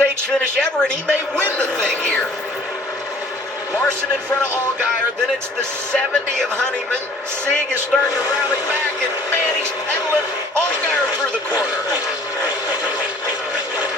stage finish ever, and he may win the thing here. Larson in front of Allgaier, then it's the 70 of Honeyman. Sieg is starting to rally back, and man, he's pedaling Allgaier through the corner.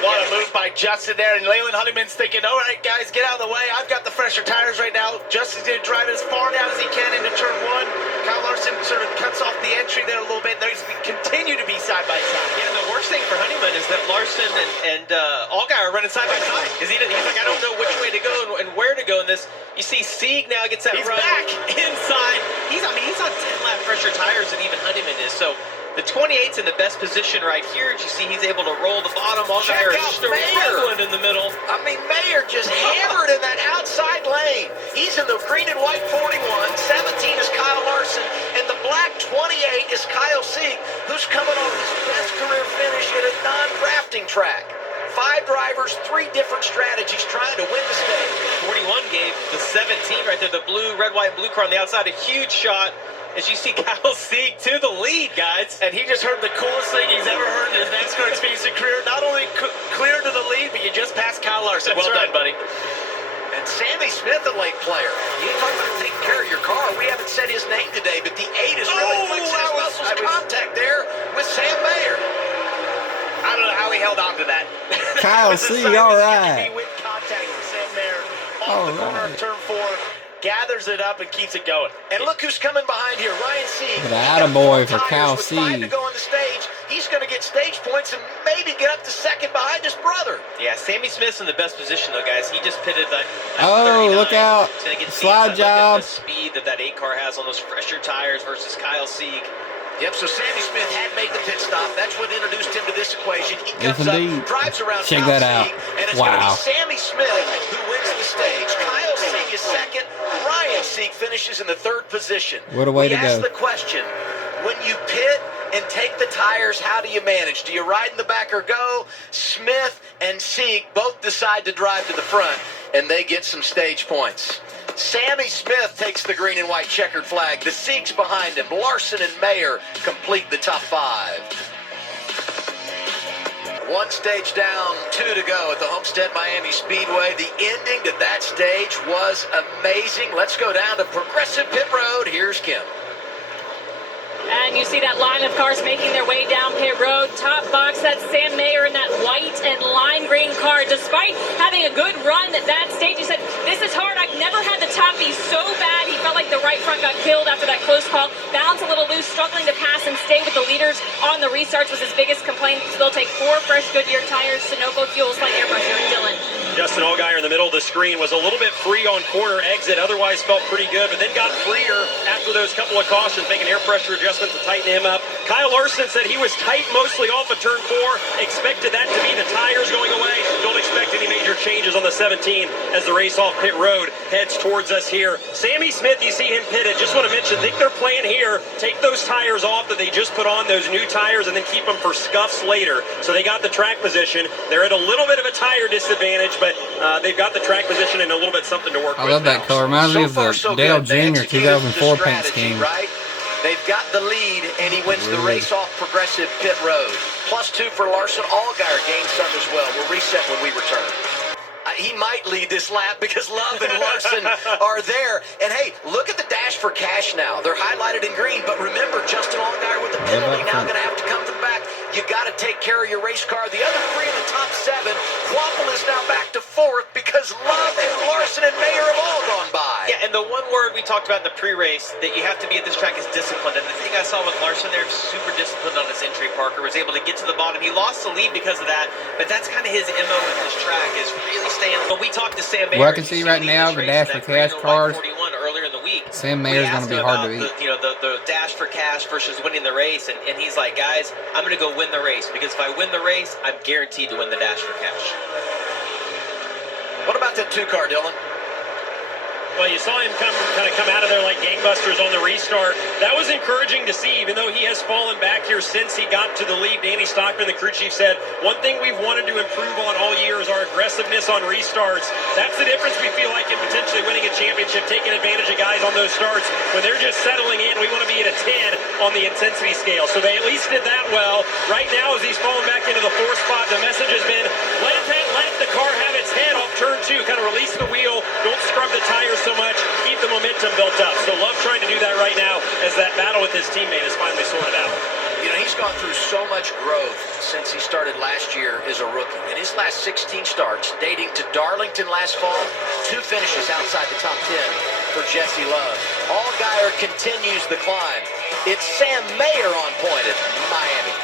What a move by Justin there, and Leyland Honeyman's thinking, all right, guys, get out of the way. I've got the fresher tires right now. Justin's going to drive as far down as he can into turn one. Kyle Larson sort of cuts off the entry there a little bit. They continue to be side by side. Yeah, and the worst thing for Honeyman is that Larson and Allgaier are running side by side. Because he's like, I don't know which way to go and where to go in this. You see Sieg now gets that run back inside. He's on 10-lap fresher tires than even Honeyman is. So the 28's in the best position right here. You see he's able to roll the bottom. Allgaier is struggling in the middle. I mean, Mayer just hammered in that outside lane. He's in the green and white 41. 17 is Kyle Larson. And the black 28 is Kyle Sieg, who's coming off his best career finish at a non-drafting track. 5 drivers, 3 different strategies trying to win the stage. 41 gave the 17 right there, the blue, red, white, and blue car on the outside, a huge shot. As you see Kyle Sieg to the lead, guys. And he just heard the coolest thing he's ever heard in his NASCAR experience and career. Not only clear to the lead, but you just passed Kyle Larson. Well done, buddy. And Sammy Smith, a late player. You talk about taking care of your car. We haven't said his name today, but the 8 is really flexing his muscles. Contact there with Sam Mayer. I don't know how he held on to that. Kyle Sieg, all right. He went contact with Sam Mayer off the corner of turn 4, gathers it up and keeps it going. And look who's coming behind here, Ryan Sieg. The attaboy for Kyle Sieg. 5 to go on the stage. He's going to get stage points and maybe get up to second behind his brother. Yeah, Sammy Smith's in the best position though, guys. He just pitted that. Oh, look out! Slide job. Look at the speed that 8 car has on those fresher tires versus Kyle Sieg. Yep, so Sammy Smith had made the pit stop. That's what introduced him to this equation. He comes up, drives around Check that out. and it's going to be Sammy Smith who wins the stage. Kyle Sieg is second. Ryan Sieg finishes in the 3rd position. What a way to go. We ask the question, when you pit and take the tires, how do you manage? Do you ride in the back or go? Smith and Sieg both decide to drive to the front, and they get some stage points. Sammy Smith takes the green and white checkered flag. The Siegs behind him. Larson and Mayer complete the top 5. 1 stage down, 2 to go at the Homestead Miami Speedway. The ending to that stage was amazing. Let's go down to Progressive Pit Road. Here's Kim. And you see that line of cars making their way down pit road. Top box, that's Sam Mayer in that white and lime green car. Despite having a good run at that stage, he said, this is hard. I've never had the top be so bad. He felt like the right front got killed after that close call. Balance a little loose, struggling to pass and stay with the leaders on the restarts was his biggest complaint. Still take 4 fresh Goodyear tires, Sunoco fuel, slight air pressure, and Dylan. Justin Allgaier in the middle of the screen was a little bit free on corner exit, otherwise felt pretty good, but then got freer after those couple of cautions, making air pressure adjustments to tighten him up. Kyle Larson said he was tight mostly off of turn 4, expected that to be the tires going away. Don't expect any major changes on the 17 as the race off pit road heads towards us here. Sammy Smith, you see him pitted. Just want to mention, think they're playing here, take those tires off that they just put on, those new tires, and then keep them for scuffs later. So they got the track position. They're at a little bit of a tire disadvantage, but they've got the track position and a little bit something to work with. I love that color. Reminds me of the Dale Jr. 2004 paint scheme. Right? They've got the lead, and he wins the race off Progressive Pit Road. +2 for Larson. Allgaier gains some as well. We'll reset when we return. He might lead this lap because Love and Larson are there. And hey, look at the dash for cash now. They're highlighted in green, but remember, Justin Allgaier with the penalty now going to have to come from the back. You got to take care of your race car. The other 3 in the top 7. Quapple is now back to 4th because Love and Larson and Mayer have all gone by. Yeah, and the one word we talked about in the pre-race that you have to be at this track is disciplined. And the thing I saw with Larson there, super disciplined on his entry. Parker was able to get to the bottom. He lost the lead because of that, but that's kind of his MO with this track, is really staying. When we talked to Sam Mayer, well, I can see right now the dash for cash cars. Earlier in the week, Sam Mayer's going to be hard to beat. The dash for cash versus winning the race, and he's like, guys, I'm going to go win the race, because if I win the race, I'm guaranteed to win the dash for cash. What about that 2-car, Dylan? Well, you saw him come out of there like gangbusters on the restart. That was encouraging to see, even though he has fallen back here since he got to the lead. Danny Stockman, the crew chief, said, one thing we've wanted to improve on all year is our aggressiveness on restarts. That's the difference we feel like in potentially winning a championship, taking advantage of guys on those starts. When they're just settling in, we want to be at a 10 on the intensity scale. So they at least did that well. Right now, as he's falling back into the 4th spot, the message has been, let the car the tires so much, keep the momentum built up. So Love trying to do that right now as that battle with his teammate is finally sorted out. You know, he's gone through so much growth since he started last year as a rookie. In his last 16 starts, dating to Darlington last fall, 2 finishes outside the top 10 for Jesse Love. Allgaier continues the climb. It's Sam Mayer on point at Miami.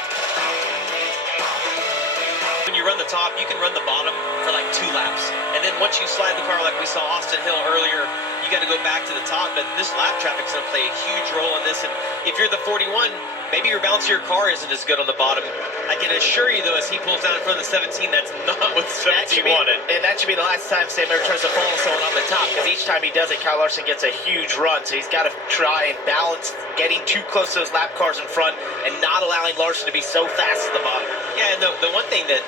When you run the top, you can run the bottom for like 2 laps. And then once you slide the car like we saw Austin Hill earlier, you got to go back to the top. But this lap traffic's going to play a huge role in this. And if you're the 41, maybe your balance of your car isn't as good on the bottom. I can assure you, though, as he pulls down in front of the 17, that's not what the 17 wanted. And that should be the last time Sam Mayer tries to follow someone on the top, because each time he does it, Kyle Larson gets a huge run. So he's got to try and balance getting too close to those lap cars in front and not allowing Larson to be so fast at the bottom. Yeah, and the one thing that